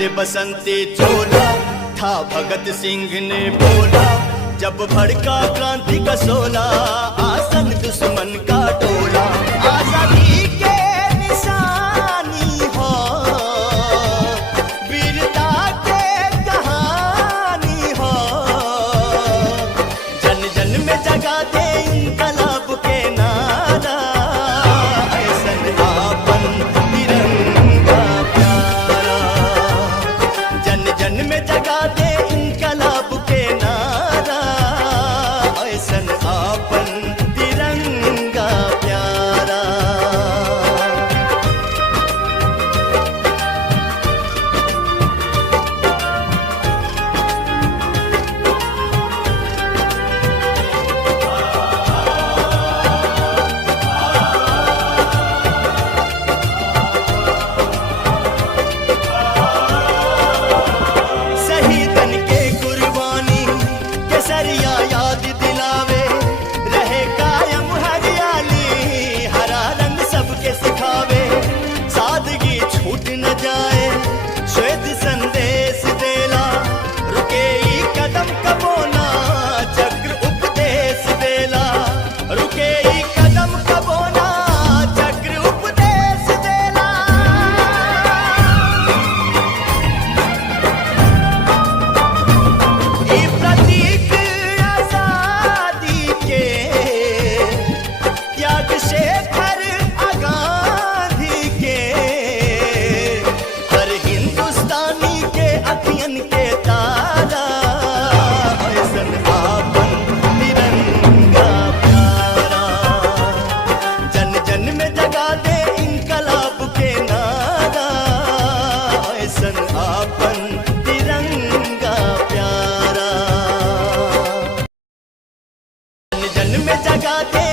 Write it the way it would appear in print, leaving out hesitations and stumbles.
दे बसंती चोला था भगत सिंह ने बोला, जब भड़का क्रांति का शोला, आसन दुश्मन का टोला। आजादी के निशानी हो, वीरता के कहानी हो, जन जन में जगा दे इनकलाब के नारा, ऐसन आपन तिरंगा प्यारा। जन जन में जगा दे इनकलाब के नारा, ऐसन आपन तिरंगा प्यारा। शहीदन के कुर्बानी केसरिया याद दिलावे, रहे कायम हरियाली, हरा रंग सबके सिखावे। सादगी छूट न जाए, श्वेत संदेश देला, रुके ई कदम कबो ना, चक्र उपदेश देला। रुके ई कदम कबो ना, चक्र उपदेश देला। ई प्रतीक आजादी के, त्याग शेखर गांधी के, हर हिंदुस्तानी के अखियन के तारा, ऐसन आपन तिरंगा प्यारा। जन जन में जगा दे इनकलाब के नारा, ऐसन आपन तिरंगा प्यारा। जन जन में जगा दे